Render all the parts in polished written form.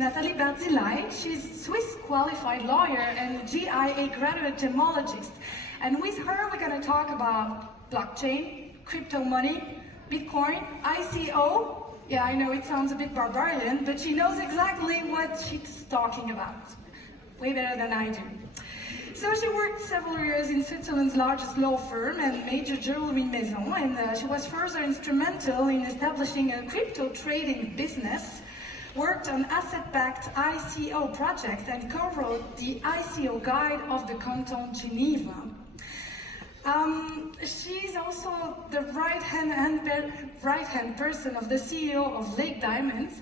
Nathalie Barzilay. She's a Swiss qualified lawyer and GIA graduate gemologist. And with her, we're going to talk about blockchain, crypto money, Bitcoin, ICO. Yeah, I know it sounds a bit barbarian, but she knows exactly what she's talking about. Way better than I do. So she worked several years in Switzerland's largest law firm and major jewelry maison, and she was further instrumental in establishing a crypto trading business, worked on asset-backed ICO projects, and co-wrote the ICO Guide of the Canton Geneva. She's also the right-hand person of the CEO of LakeDiamond,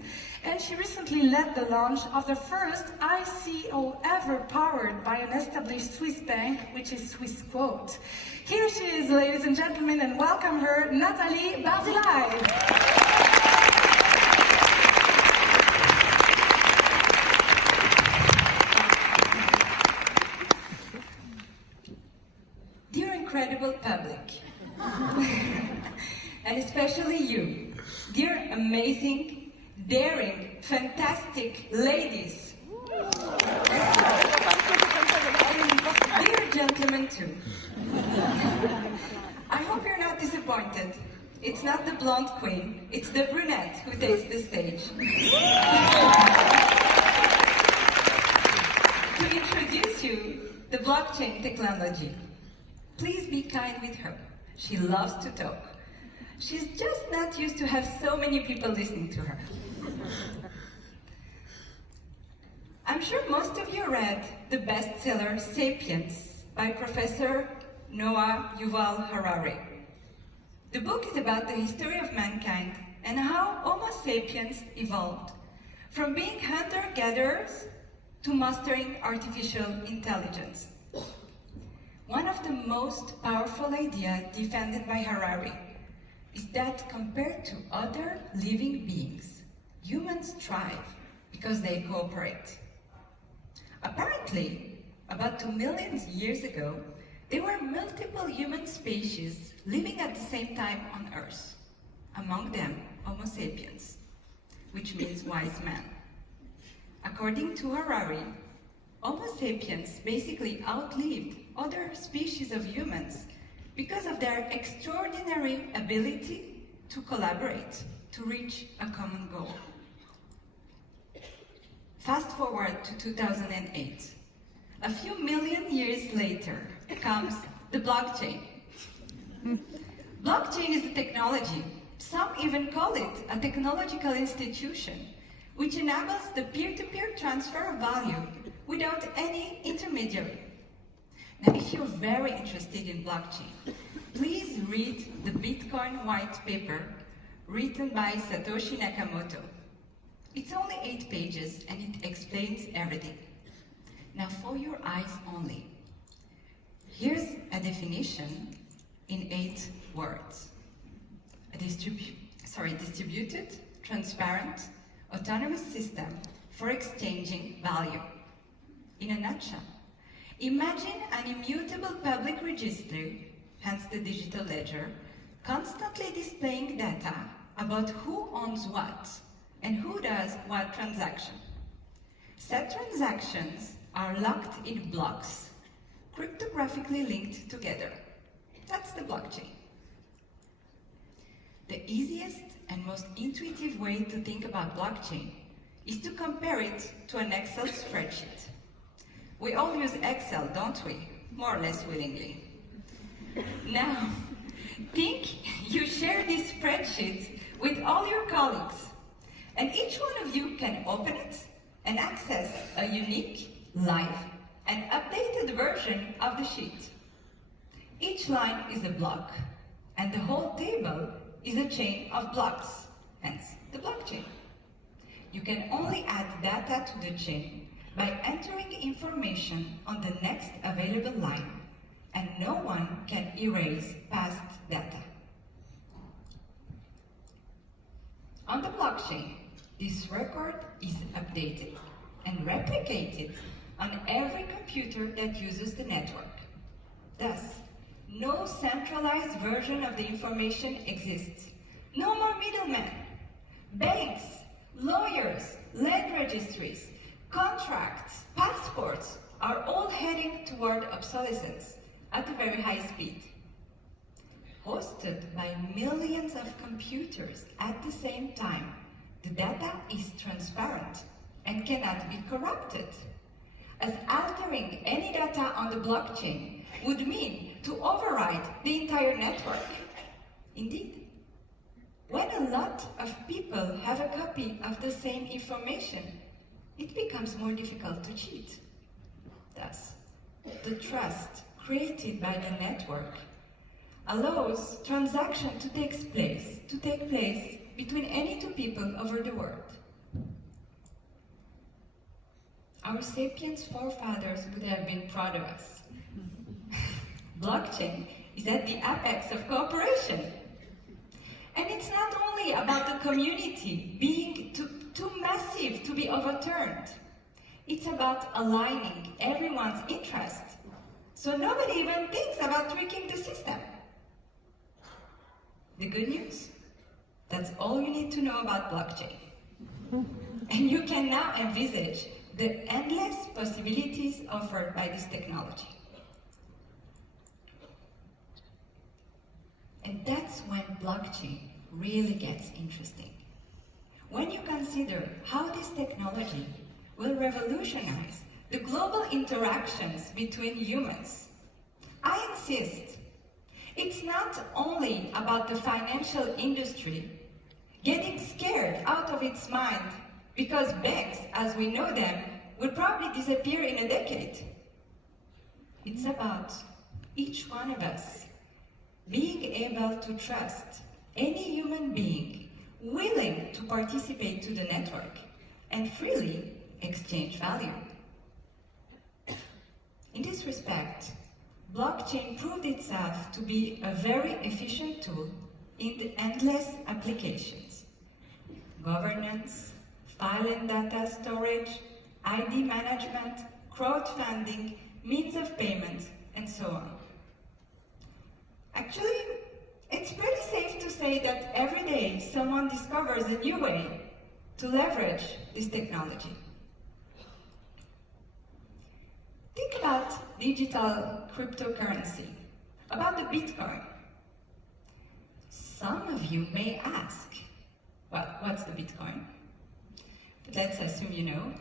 and she recently led the launch of the first ICO ever powered by an established Swiss bank, which is Swissquote. Here she is, ladies and gentlemen, and welcome her, Nathalie Barzilay. Incredible public, and especially you, dear amazing, daring, fantastic ladies. Dear gentlemen too. I hope you're not disappointed. It's not the blonde queen, it's the brunette who takes the stage. To introduce you the blockchain technology. Please be kind with her. She loves to talk. She's just not used to have so many people listening to her. I'm sure most of you read the bestseller Sapiens by Professor Noah Yuval Harari. The book is about the history of mankind and how Homo sapiens evolved from being hunter-gatherers to mastering artificial intelligence. One of the most powerful ideas defended by Harari is that compared to other living beings, humans thrive because they cooperate. Apparently, about 2 million years ago, there were multiple human species living at the same time on Earth. Among them, Homo sapiens, which means wise man. According to Harari, Homo sapiens basically outlived other species of humans because of their extraordinary ability to collaborate to reach a common goal. Fast forward to 2008. A few million years later comes the blockchain. Blockchain is a technology. Some even call it a technological institution, which enables the peer-to-peer transfer of value without any intermediary. Now, if you're very interested in blockchain, please read the Bitcoin white paper written by Satoshi Nakamoto. It's only 8 pages and it explains everything. Now, for your eyes only, here's a definition in 8 words. A distributed, transparent, autonomous system for exchanging value. In a nutshell, imagine an immutable public register, hence the digital ledger, constantly displaying data about who owns what and who does what transaction. Said transactions are locked in blocks, cryptographically linked together. That's the blockchain. The easiest and most intuitive way to think about blockchain is to compare it to an Excel spreadsheet. We all use Excel, don't we? More or less willingly. Now, think you share this spreadsheet with all your colleagues, and each one of you can open it and access a unique, live, and updated version of the sheet. Each line is a block, and the whole table is a chain of blocks, hence the blockchain. You can only add data to the chain by entering information on the next available line, and no one can erase past data. On the blockchain, this record is updated and replicated on every computer that uses the network. Thus, no centralized version of the information exists. No more middlemen. Banks lawyers, land registries, contracts, passports are all heading toward obsolescence at a very high speed. Hosted by millions of computers at the same time, the data is transparent and cannot be corrupted, as altering any data on the blockchain would mean to override the entire network. Indeed, when a lot of people have a copy of the same information, it becomes more difficult to cheat. Thus, the trust created by the network allows transaction to take place between any two people over the world. Our sapiens forefathers would have been proud of us. Blockchain is at the apex of cooperation. And it's not only about the community being too massive to be overturned. It's about aligning everyone's interest, so nobody even thinks about tricking the system. The good news? That's all you need to know about blockchain. And you can now envisage the endless possibilities offered by this technology. And that's when blockchain really gets interesting. When you consider how this technology will revolutionize the global interactions between humans, I insist, it's not only about the financial industry getting scared out of its mind because banks, as we know them, will probably disappear in a decade. It's about each one of us being able to trust any human being willing to participate to the network and freely exchange value. In this respect, blockchain proved itself to be a very efficient tool in the endless applications: governance, file and data storage, ID management, crowdfunding, means of payment, and so on. Actually, it's pretty safe to say that every day someone discovers a new way to leverage this technology. Think about digital cryptocurrency, about the Bitcoin. Some of you may ask, well, what's the Bitcoin? But let's assume you know.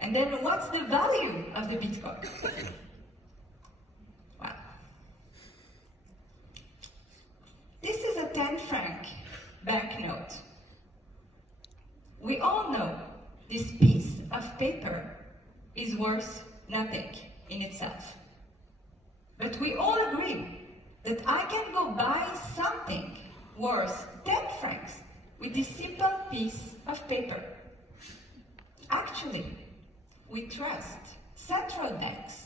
And then what's the value of the Bitcoin? Well, this is a 10-franc banknote. We all know this piece of paper is worth nothing in itself. But we all agree that I can go buy something worth 10 francs with this simple piece of paper. Actually, we trust central banks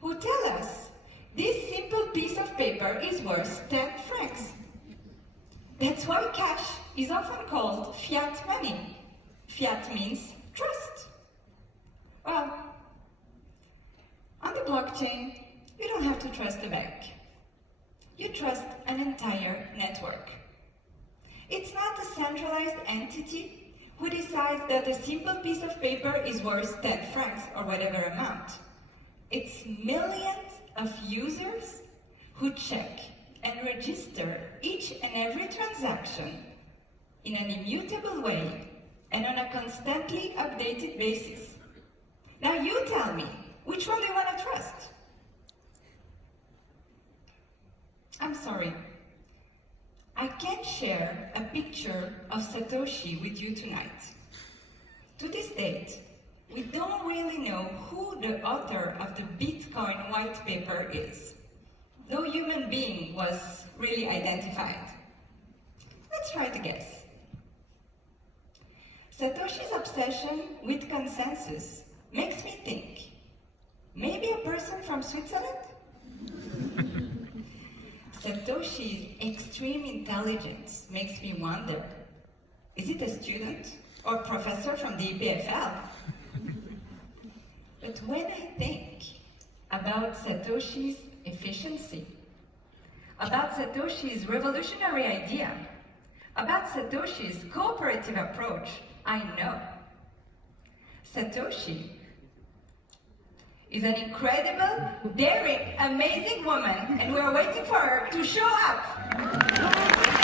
who tell us this simple piece of paper is worth 10 francs. That's why cash is often called fiat money. Fiat means trust. Well, on the blockchain, you don't have to trust a bank. You trust an entire network. It's not a centralized entity who decides that a simple piece of paper is worth 10 francs or whatever amount. It's millions of users who check and register each and every transaction in an immutable way and on a constantly updated basis. Now you tell me, which one do you want to trust? I'm sorry. I can't share a picture of Satoshi with you tonight. To this date, we don't really know who the author of the Bitcoin white paper is. No human being was really identified. Let's try to guess. Satoshi's obsession with consensus makes me think, maybe a person from Switzerland? Satoshi's extreme intelligence makes me wonder, is it a student or professor from the EPFL? But when I think about Satoshi's efficiency, about Satoshi's revolutionary idea, about Satoshi's cooperative approach, I know. Satoshi is an incredible, daring, amazing woman, and we're waiting for her to show up.